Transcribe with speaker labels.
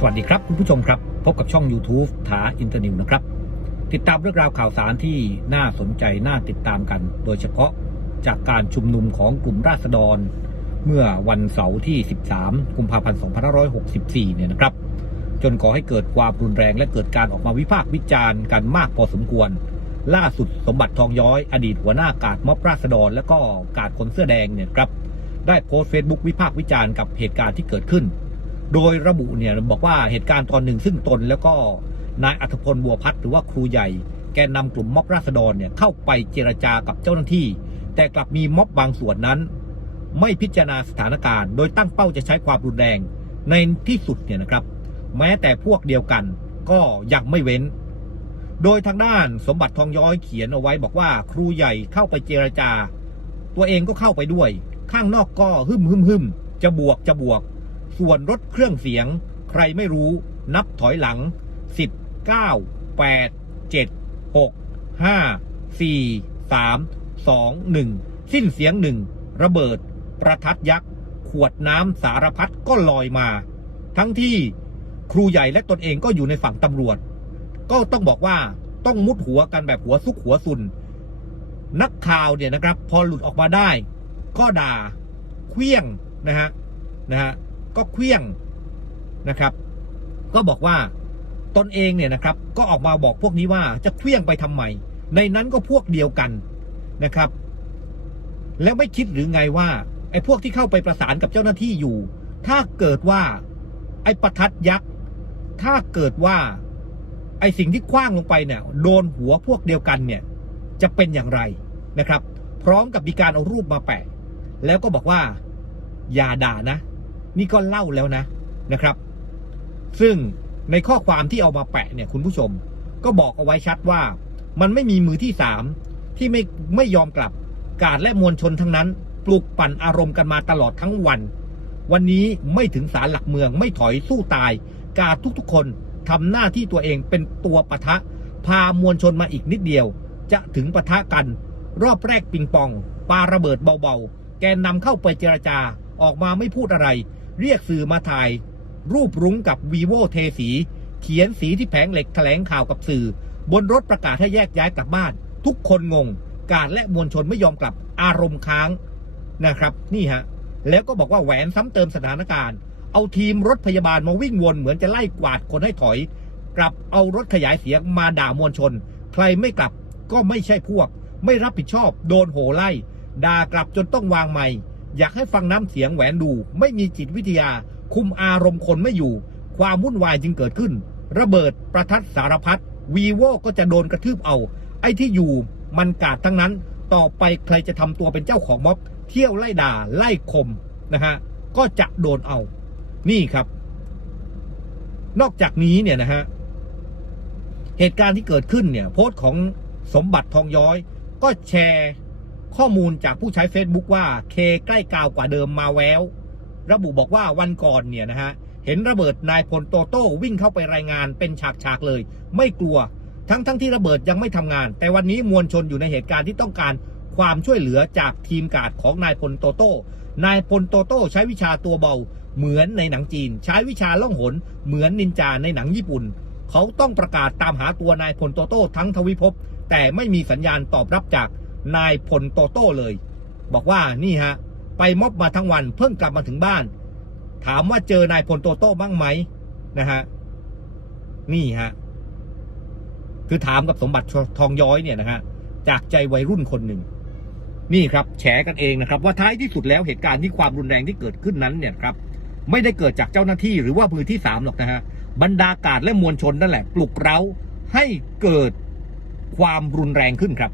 Speaker 1: สวัสดีครับคุณผู้ชมครับ พบกับช่อง YouTube ถาอินเตอร์นิวนะครับ ติดตามเรื่องราวข่าวสารที่น่าสนใจน่าติดตามกัน โดยเฉพาะจากการชุมนุมของกลุ่มราษฎร เมื่อวันเสาร์ที่ 13 กุมภาพันธ์2564 เนี่ยนะครับ จนก่อให้เกิดความรุนแรงและเกิดการออกมาวิพากษ์วิจารณ์กันมากพอสมควร ล่าสุดสมบัติทองย้อย อดีตหัวหน้ากาดม็อบราษฎร และก็กาดคนเสื้อแดงเนี่ยครับได้โพสต์เฟซบุ๊กวิพากษ์วิจารณ์กับเหตุการณ์ที่เกิดขึ้น โดยระบุเนี่ยบอกว่าเหตุการณ์ตอนหนึ่งซึ่งตนแล้วก็นายอัธพลบัวพัฒน์หรือว่าครูใหญ่ แกนนำกลุ่มม็อบราษฎรเนี่ยเข้าไปเจรจากับเจ้าหน้าที่ แต่กลับมีม็อบบางส่วนนั้น ไม่พิจารณาสถานการณ์ โดยตั้งเป้าจะใช้ความรุนแรง ในที่สุดเนี่ยนะครับ แม้แต่พวกเดียวกันก็ยังไม่เว้น โดยทางด้านสมบัติทองย้อยเขียนเอาไว้บอกว่าครูใหญ่เข้าไปเจรจา ตัวเองก็เข้าไปด้วย ข้างนอกก็หึมหึมหึมจะบวกจะบวก ส่วนรถเครื่องเสียง ใครไม่รู้นับถอยหลัง 10 9 8 7 6 5 4 3 2 1 สิ้นเสียงหนึ่งระเบิด ประทัดยักษ์ ขวดน้ำสารพัดก็ลอยมา ทั้งที่ครูใหญ่และตนเองก็อยู่ในฝั่งตำรวจ ก็ต้องบอกว่าต้องมุดหัวกันแบบหัวซุกหัวซุน นักข่าวเนี่ยนะครับ พอหลุดออกมาได้ ก็ด่าเคลี้ยงนะฮะนะฮะ ก็เคลี้ยงนะครับ ก็บอกว่าตนเองเนี่ยนะครับ ก็ออกมาบอกพวกนี้ว่าจะเคลี้ยงไปทำไมในนั้นก็พวกเดียวกันนะครับ แล้วไม่คิดหรือไงว่าไอ้พวกที่เข้าไปประสานกับเจ้าหน้าที่อยู่ ถ้าเกิดว่า ไอ้ประทัดยักษ์ถ้าเกิดว่า ไอ้สิ่งที่คว้างลงไปเนี่ย โดนหัวพวกเดียวกันเนี่ย จะเป็นอย่างไรนะครับ พร้อมกับมีการเอารูปมาแปะ แล้วก็บอกว่า อย่าด่านะ นี่ก็เล่าแล้วนะนะครับ ซึ่งในข้อความที่เอามาแปะเนี่ยคุณผู้ชม ก็บอกเอาไว้ชัดว่า มันไม่มีมือที่สามที่ไม่ไม่ยอมกลับ กาดและมวลชนทั้งนั้นปลุกปั่นอารมณ์กันมาตลอดทั้งวัน วันนี้ไม่ถึงศาลหลักเมืองไม่ถอยสู้ตาย กาดทุกๆคนทำหน้าที่ตัวเองเป็นตัวปะทะ พามวลชนมาอีกนิดเดียว จะถึงปะทะกัน รอบแรกปิงปองปาระเบิดเบาๆ แกนนำเข้าไปเจรจาออกมาไม่พูดอะไร เรียกสื่อมาถ่าย รูปรุ้งกับวีโวเทสี เขียนสีที่แผงเหล็กแถลงข่าวกับสื่อ บนรถประกาศให้แยกย้ายกลับบ้าน ทุกคนงง กาดและมวลชนไม่ยอมกลับอารมณ์ค้างนะครับ นี่ฮะ แล้วก็บอกว่าแหวนซ้ำเติมสถานการณ์ เอาทีมรถพยาบาลมาวิ่งวนเหมือนจะไล่กวาดคนให้ถอย กลับเอารถขยายเสียงมาด่ามวลชน ใครไม่กลับก็ไม่ใช่พวก ไม่รับผิดชอบ โดนโหไล่ด่ากลับจนต้องวางไม่ อยากให้ฟังน้ำเสียงแหวนดู ไม่มีจิตวิทยา คุมอารมณ์คนไม่อยู่ ความวุ่นวายจึงเกิดขึ้น ระเบิดประทัดสารพัดวีโวก็จะโดนกระทืบเอา ไอ้ที่อยู่มันกาดทั้งนั้น ต่อไปใครจะทำตัวเป็นเจ้าของม็อบ เที่ยวไล่ด่าไล่ข่มนะฮะก็จะโดนเอา นี่ครับ นอกจากนี้เนี่ยนะฮะเหตุการณ์ที่เกิดขึ้นเนี่ย โพสต์ของสมบัติทองย้อย ก็แชร์ ข้อมูลจากผู้ใช้ Facebook ว่าเคใกล้กาวกว่าเดิมมาแววระบุบอกว่าวันก่อนเนี่ยนะฮะ เห็นระเบิดนายพลโตโต้วิ่งเข้าไปรายงานเป็นฉากๆเลย ไม่กลัว ทั้งทั้งที่ระเบิดยังไม่ทำงาน แต่วันนี้มวลชนอยู่ในเหตุการณ์ที่ต้องการความช่วยเหลือจากทีมกาดของนายพลโตโต้นายพลโตโต้ใช้วิชาตัวเบา เหมือนในหนังจีน ใช้วิชาล่องหน เหมือนนินจาในหนังญี่ปุ่น เขาต้องประกาศตามหาตัวนายพลโตโต้ทั้งทวิภพแต่ไม่มีสัญญาณตอบรับจาก นายพลโตโต้เลย บอกว่านี่ฮะ ไปม็อบมาทั้งวันเพิ่งกลับมาถึงบ้าน ถามว่าเจอนายพลโตโต้บ้างไหมนะฮะนี่ฮะคือถามกับสมบัติทองย้อยเนี่ยนะฮะจากใจวัยรุ่นคนหนึ่งนี่ครับแฉกันเองนะครับว่าท้ายที่สุดแล้วเหตุการณ์ที่ความรุนแรงที่เกิดขึ้นนั้นเนี่ยครับไม่ได้เกิดจากเจ้าหน้าที่หรือว่ามือที่สามหรอกนะฮะบรรดากาศและมวลชนนั่นแหละ ปลุกเร้าให้เกิดความรุนแรงขึ้นครับ